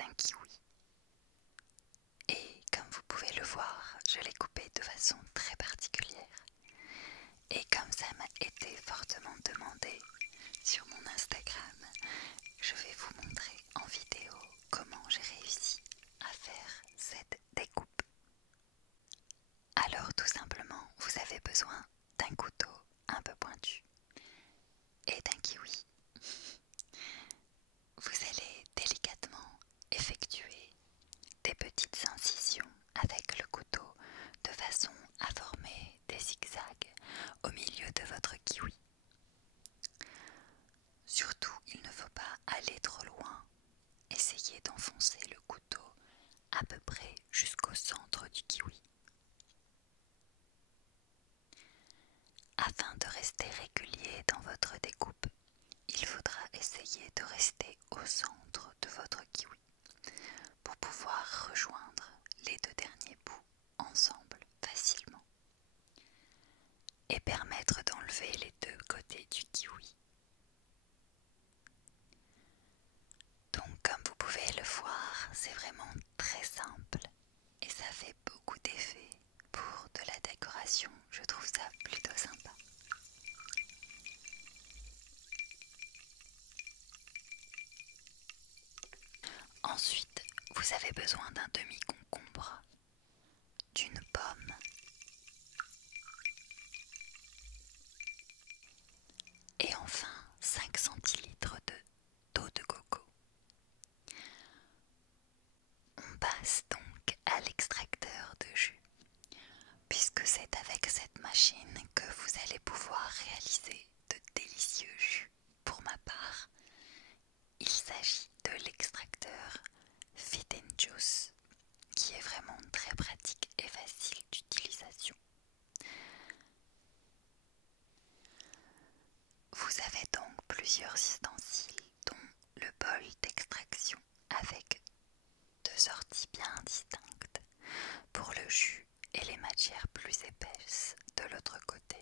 d'un kiwi. Et comme vous pouvez le voir, je l'ai coupé de façon très particulière. Et comme ça m'a été fortement demandé sur mon Instagram, je vais vous montrer en vidéo comment j'ai réussi à faire cette découpe. Alors tout simplement, vous avez besoin d'un couteau un peu pointu et d'un kiwi. Vous allez délicatement effectuer des petites incisions avec le couteau de façon à former des zigzags au milieu de votre kiwi. Surtout, il ne faut pas aller trop loin. Essayez d'enfoncer le couteau à peu près jusqu'au centre du kiwi. Afin de rester régulier dans votre découpe, il faudra essayer de rester au centre de votre kiwi pour pouvoir rejoindre les deux derniers bouts ensemble facilement et permettre d'enlever les deux côtés du kiwi. Donc comme vous pouvez le voir, c'est vraiment très simple et ça fait beaucoup d'effet pour de la décoration. Je trouve ça plutôt sympa. Ensuite, vous avez besoin d'un demi-concombre, d'une pomme, et enfin 5 centilitres d'eau de coco. On passe donc à l'extracteur de jus, puisque c'est avec cette machine que vous allez pouvoir réaliser de délicieux jus. Pour ma part, il s'agit de l'extracteur Fit & Juice, qui est vraiment très pratique et facile d'utilisation. Vous avez donc plusieurs ustensiles, dont le bol d'extraction avec deux sorties bien distinctes pour le jus et les matières plus épaisses de l'autre côté.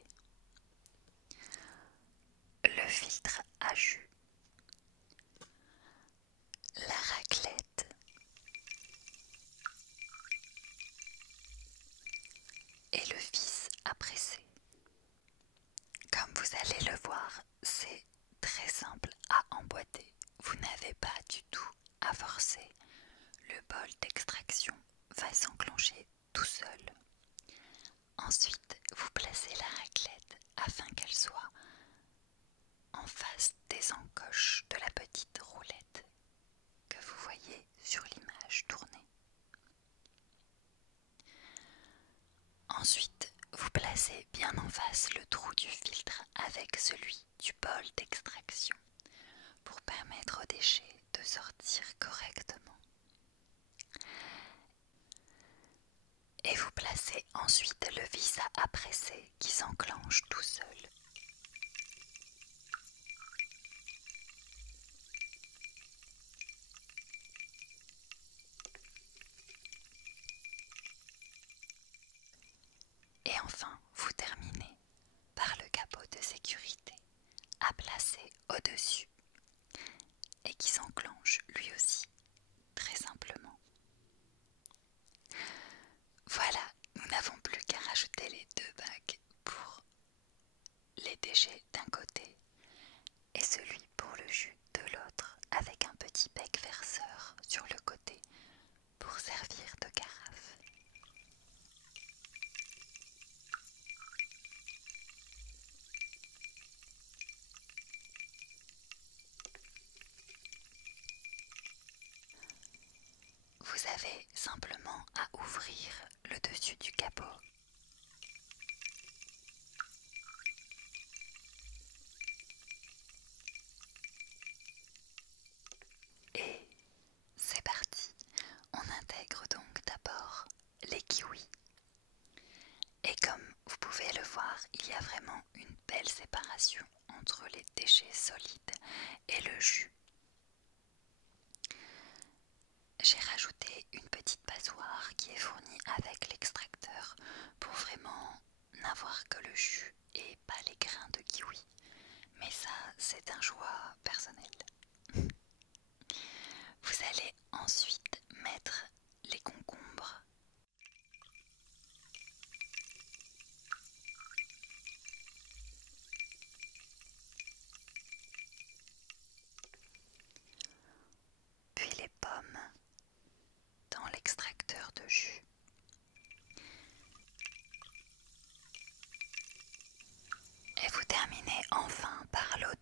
Le filtre à jus, la raclette et le vis à presser. Comme vous allez le voir, c'est très simple à emboîter. Vous n'avez pas du tout à forcer. Le bol d'extraction va s'enclencher tout seul. Ensuite, vous placez la raclette afin qu'elle soit en face des encoches de la petite roulette que vous voyez sur l'image tournée. Ensuite, vous placez bien en face le trou du filtre avec celui du bol d'extraction pour permettre aux déchets de sortir correctement. Et vous placez ensuite le vis à presser qui s'enclenche tout seul. Et enfin, vous terminez par le capot de sécurité à placer au-dessus et qui s'enclenche lui aussi très simplement. Voilà, nous n'avons plus qu'à rajouter les deux bacs pour les déchets d'un côté et celui pour le jus de l'autre avec un petit bec verseur sur le côté pour servir de carafe. Vous avez simplement à ouvrir le dessus du capot et c'est parti. On intègre donc d'abord les kiwis et comme vous pouvez le voir, il y a vraiment une belle séparation entre les déchets solides et le jus. J'ai rajouté une petite passoire qui est fournie avec l'extracteur pour vraiment n'avoir que le jus et pas les grains de kiwi. Mais ça, c'est un choix personnel. Vous allez ensuite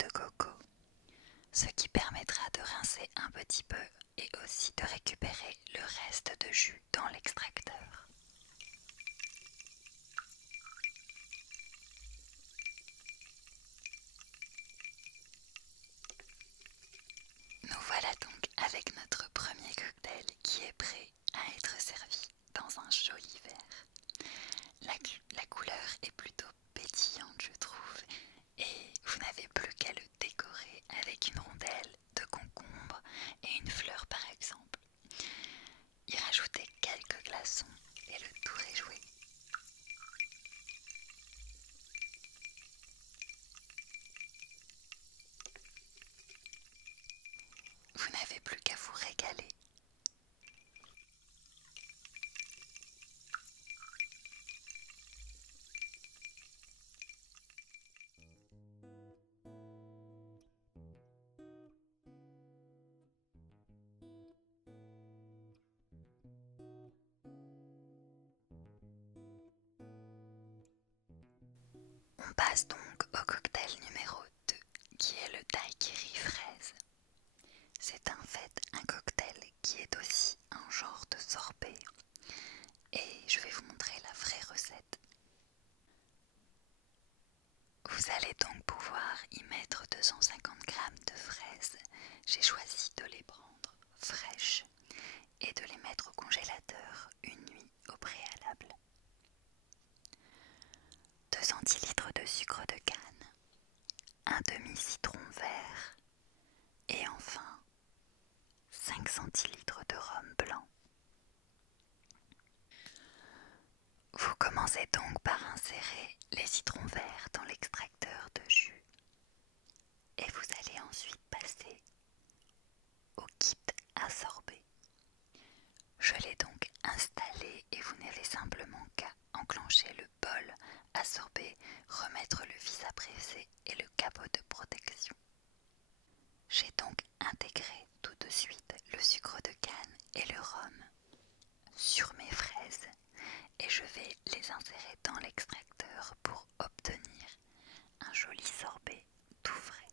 de coco, ce qui permettra de rincer un petit peu et aussi de récupérer le reste de jus dans l'extracteur. Nous voilà donc avec notre premier cocktail qui est prêt à être servi dans un joli verre. La couleur est plutôt pétillante, je trouve, et vous n'avez plus qu'à le décorer avec une rondelle de concombre et une fleur par exemple. Y rajouter quelques glaçons et le tour est joué. Vous n'avez plus qu'à vous régaler. On passe donc au cocktail numéro 2 qui est le daiquiri fraise. C'est en fait un cocktail qui est aussi un genre de sorbet et je vais vous montrer la vraie recette. Vous allez donc pouvoir y mettre 250 g de fraises. J'ai choisi de les prendre fraîches et de les mettre au congélateur une nuit au préalable. 2 centilitres de sucre de canne, un demi-citron vert et enfin 5 centilitres de rhum blanc. Vous commencez donc par insérer les citrons verts dans l'extracteur de jus et vous allez ensuite passer au kit à sorber. Je l'ai donc installé et vous n'avez simplement qu'à enclencher le bol à sorber, remettre le vis à presser et le capot de protection. J'ai donc intégré tout de suite le sucre de canne et le rhum sur mes fraises et je vais les insérer dans l'extracteur pour obtenir un joli sorbet tout frais.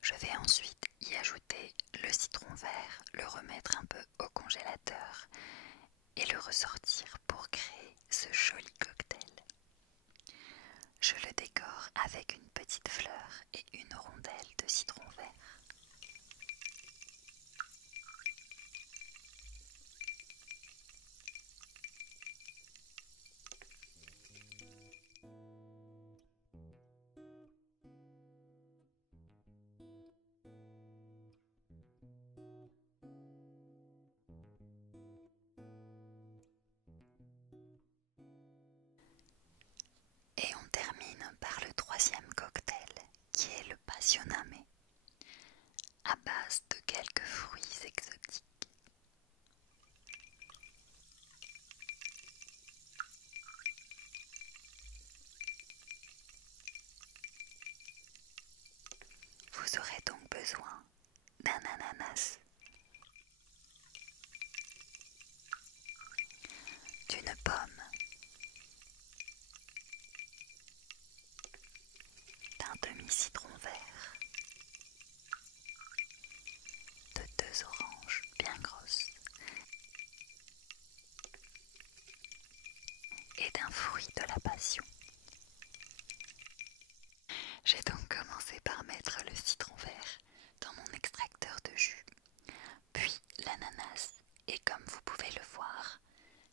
Je vais ensuite y ajouter le citron vert, le remettre un peu au congélateur et le ressortir pour créer ce joli cocktail. Je le décore avec une petite fleur et une rondelle de citron vert. Et on termine par le troisième cocktail qui est le passioname à base de quelques fruits exotiques. Vous aurez donc besoin d'un ananas, d'une pomme, d'un demi-citron vert, de 2 oranges bien grosses et d'un fruit de la passion. J'ai donc commencé par mettre le citron vert dans mon extracteur de jus, puis l'ananas, et comme vous pouvez le voir,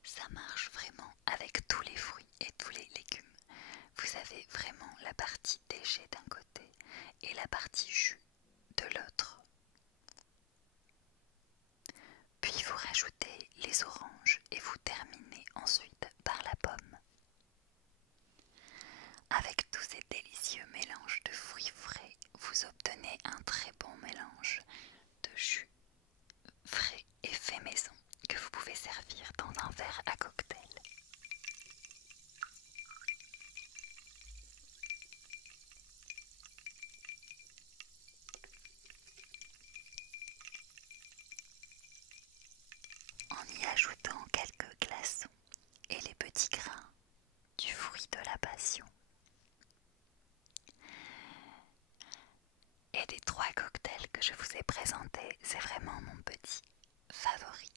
ça marche vraiment avec tous les fruits et tous les légumes. Vous avez vraiment la partie déchet d'un côté et la partie jus de l'autre. Puis vous rajoutez les oranges et vous terminez ensuite par la pomme. Avec tous ces délicieux mélanges de fruits frais, vous obtenez un très bon mélange de jus frais et fait maison que vous pouvez servir dans un verre à cocktail. En y ajoutant quelques glaçons et les petits grains du fruit de la passion. je vous ai présenté, c'est vraiment mon petit favori.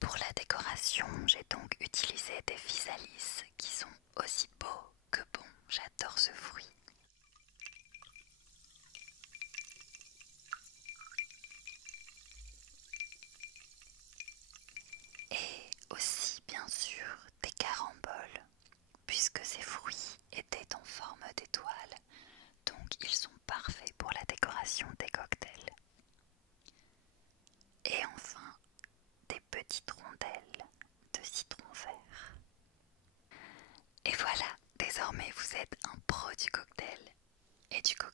Pour la décoration, j'ai donc utilisé des physalis qui sont aussi beaux que bons. J'adore ce fruit. Et aussi, bien sûr, des caramboles, puisque ces fruits étaient en forme d'étoile, donc ils sont parfaits pour la décoration des cocktails. Et enfin, des petites rondelles de citron vert. Et voilà, désormais vous êtes un pro du cocktail et du cocktail